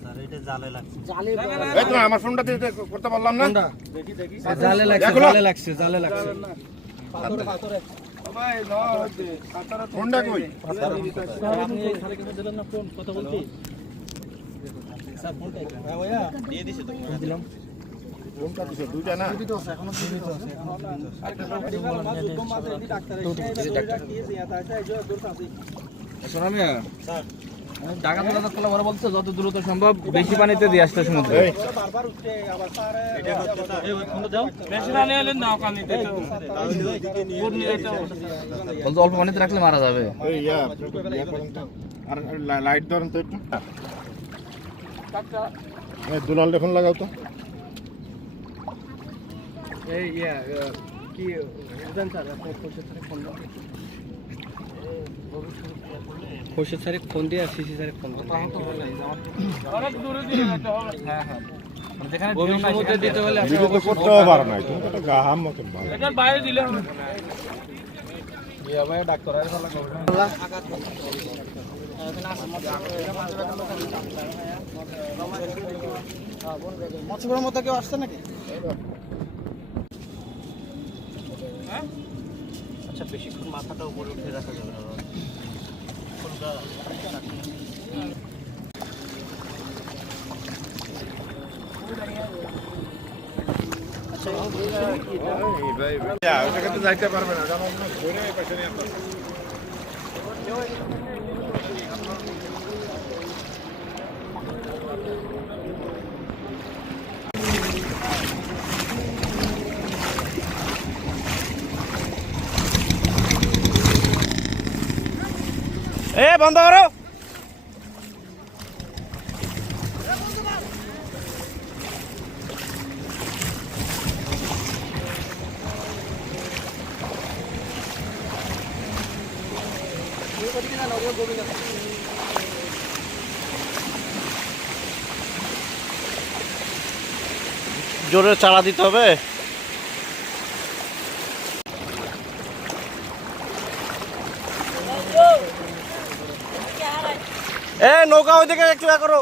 Sir এটা জালে লাগছে। এই তো আমার ফোনটা দিতে করতে পারলাম না। দেখি জালে লাগছে। ভাই নাও ফোনটা কই? আপনি এখানে কিছু দিলেন না ফোন কথা বলছি স্যার ফোনটা হ্যাঁ ভাইয়া দিয়ে দিছি তো দিলাম ফোনটা দিছো দুইটা না? এখনো জীবিত আছে শোনা মিয়া স্যার ঢাকা তোলা তোলা বড় বলছে যত দ্রুত সম্ভব বেশি পানিতে দিয়ে আসতে সমুদ্রে বারবার উঠছে আবার স্যার এটা করতে স্যার এই ফোনটা দাও বেশি পানি হলে নাও কানিতে তো কোন নিয়ে তো বলতো অল্প পানিতে রাখলে মারা যাবে এই ইয়া করেন তো। আর লাইট ধরেন তো একটু। এই দুলাল ফোন লাগাও তো। এই কি জানেন স্যার আপনি খোরশেদ স্যারের ফোন দিয়ে সিসি স্যারের ফোন অনেক দূরে দিয়ে যেতে হবে হ্যাঁ যেখানে সমুদ্রে দিতে হলে ভিডিও তো করতেও পারো না, তুমি তো গাহাম মতন ভালো। এটা বাইরে দিলে হবে ইয়া ভাই ডাক্তার আর ভালো করবে মৎস্যকর মতো কেউ আসছে নাকি? আচ্ছা বেশিক্ষণ মাথাটা উপরে উঠে রাখা যাবে না ওটাকে তো যাইতে পারবে না, জানো না, ধরে পয়সা নিয়ে আসতে। এ বন্ধ করো জোরে চালা দিতে হবে এ নৌকা ওইদিকে একটু করো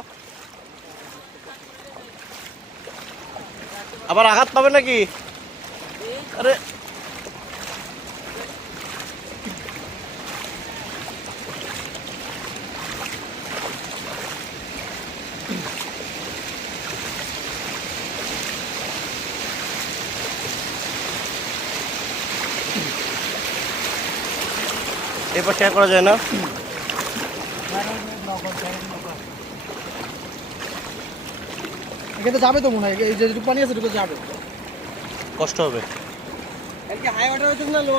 আবার আঘাত পাবে নাকি আরে এবার শেয়ার করা যায় না এখানে যাবে তো মনে হয় এই যে পানি আছে ঢুকে যাবে কষ্ট হবে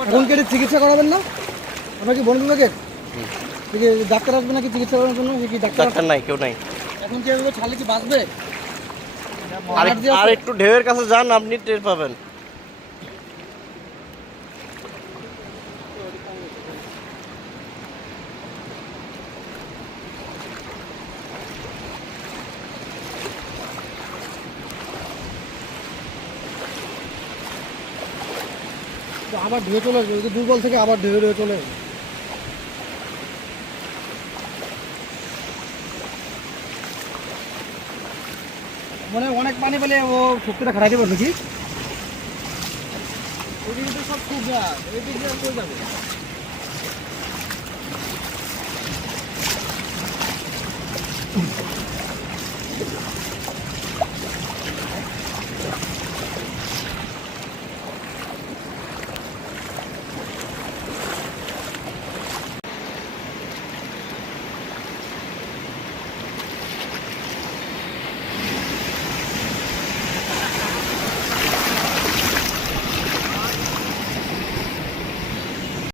এখন কি চিকিৎসা করাবেন না আপনার কি বন বিভাগের ডাক্তার আসবে নাকি চিকিৎসা করার জন্য কি ডাক্তার নাই কেউ নাই এখন কি এগুলো ছাড়লে কি বাঁচবে আর একটু ঢেউয়ের কাছে যান আপনি টের পাবেন আবার ঢেউ চলে আসবে দুর্বল থেকে আবার ঢেউ চলে আসবে মানে অনেক পানি পেলে ও শক্তিটা খাটাইতে পারবে কি ওই দিকে তো সব খুব যাবে ওই দিকে যাবে